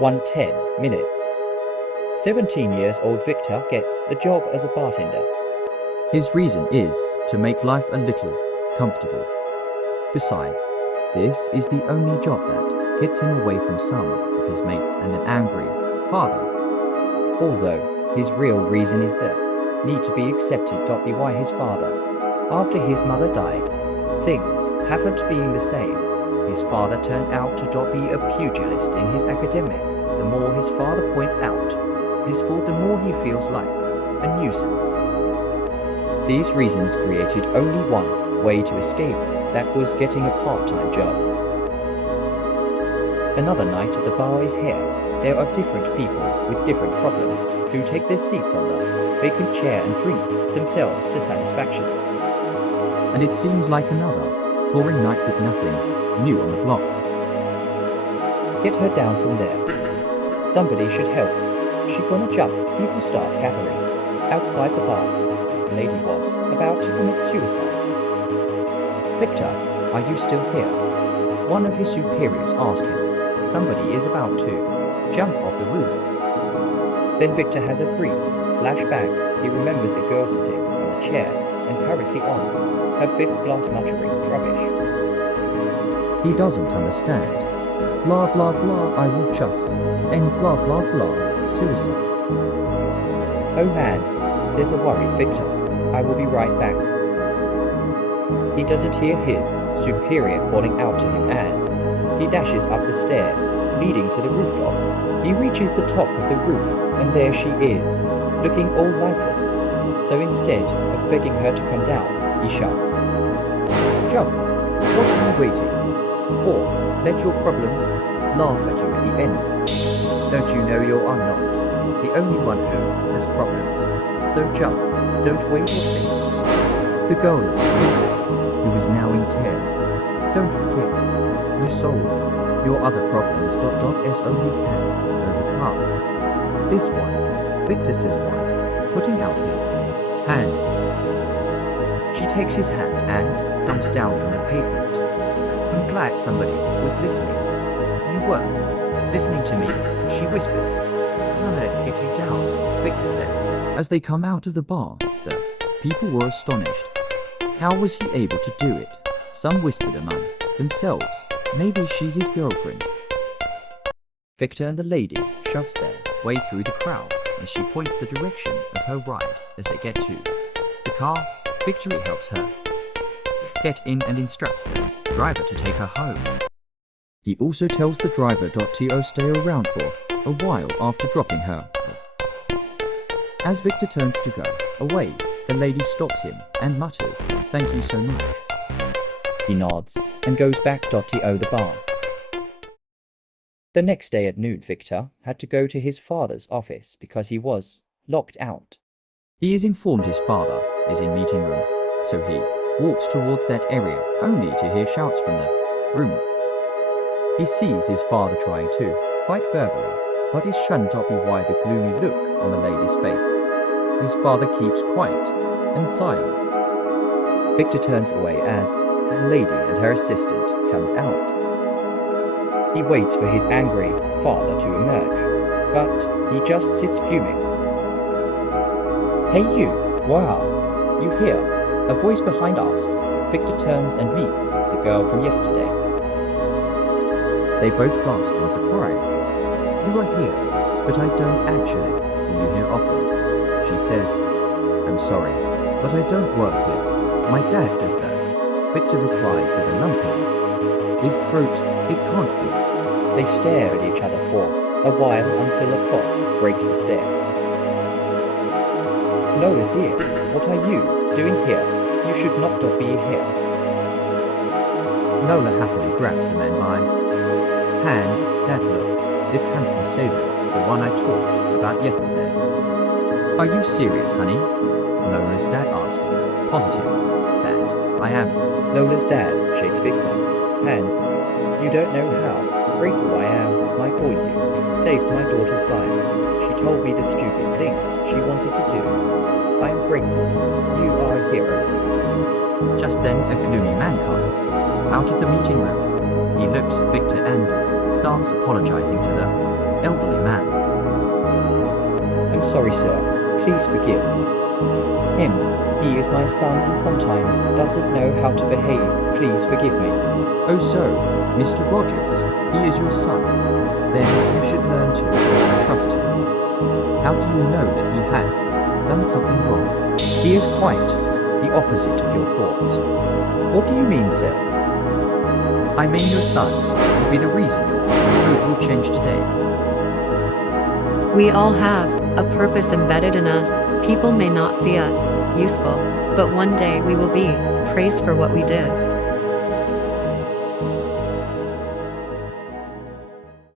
1:10 minutes. 17 years old Victor gets a job as a bartender. His reason is to make life a little comfortable. Besides, this is the only job that gets him away from some of his mates and an angry father. Although his real reason is the need to be accepted by his father. After his mother died, things haven't been the same. His father turned out to be a pugilist in his academic. The more his father points out his fault, the more he feels like a nuisance. These reasons created only one way to escape, that was getting a part-time job. Another night at the bar is here. There are different people with different problems who take their seats on the vacant chair and drink themselves to satisfaction. And it seems like another boring night with nothing new on the block. Get her down from there. Somebody should help. She's gonna jump. People start gathering. Outside the bar, the lady was about to commit suicide. Victor, are you still here? One of his superiors asked him. Somebody is about to jump off the roof. Then Victor has a brief flashback. He remembers a girl sitting on the chair and currently on her fifth glass muttering rubbish. He doesn't understand. Blah blah blah, I will just, and blah blah blah, suicide. Oh man, says a worried Victor. I will be right back. He doesn't hear his superior calling out to him as he dashes up the stairs leading to the rooftop. He reaches the top of the roof and there she is, looking all lifeless. So instead of begging her to come down, he shouts, "Jump! What are you waiting for? Let your problems laugh at you at the end. Don't you know you are not the only one who has problems? So jump, don't wait or think." The girl looks at Victor, who is now in tears. Don't forget, you solve your other problems. So you can overcome this one. Victor says one, putting out his hand. She takes his hand and comes down from the pavement. I'm glad somebody was listening. You were listening to me, she whispers. Now let's get you down, Victor says. As they come out of the bar, the people were astonished. How was he able to do it? Some whispered among themselves, maybe she's his girlfriend. Victor and the lady shoves their way through the crowd as she points the direction of her ride. As they get to the car, Victory helps her get in and instructs the driver to take her home. He also tells the driver to stay around for a while after dropping her off. As Victor turns to go away, the lady stops him and mutters, "Thank you so much." He nods and goes back to the bar. The next day at noon, Victor had to go to his father's office because he was locked out. He is informed his father is in meeting room, so he walks towards that area only to hear shouts from the room. He sees his father trying to fight verbally, but is shunned by the gloomy look on the lady's face. His father keeps quiet and sighs. Victor turns away as the lady and her assistant comes out. He waits for his angry father to emerge, but he just sits fuming. "Hey you, wow, you here?" A voice behind asked. Victor turns and meets the girl from yesterday. They both gasp in surprise. "You are here, but I don't actually see you here often," she says. "I'm sorry, but I don't work here. My dad does that," Victor replies with a lump in his throat. "It can't be." They stare at each other for a while until a cough breaks the stare. "Lola dear, what are you doing here? You should not be here." Lola happily grabs the man by hand. "Dad, look, it's handsome Savior, the one I talked about yesterday." "Are you serious, honey?" Lola's dad asked. "Positive, Dad, I am." Lola's dad shakes Victor, and "You don't know how grateful I am, my boy, you saved my daughter's life. She told me the stupid thing she wanted to do. I am grateful. You are a hero." Just then, a gloomy man comes out of the meeting room. He looks at Victor and starts apologizing to the elderly man. I'm sorry, sir. Please forgive him. He is my son and sometimes doesn't know how to behave. Please forgive me. Oh, so, Mr. Rogers, he is your son. Then you should learn to trust him. How do you know that he has done something wrong? He is quite the opposite of your thoughts. What do you mean, sir? I mean your son will be the reason your mood will change today. We all have a purpose embedded in us. People may not see us useful, but one day we will be praised for what we did.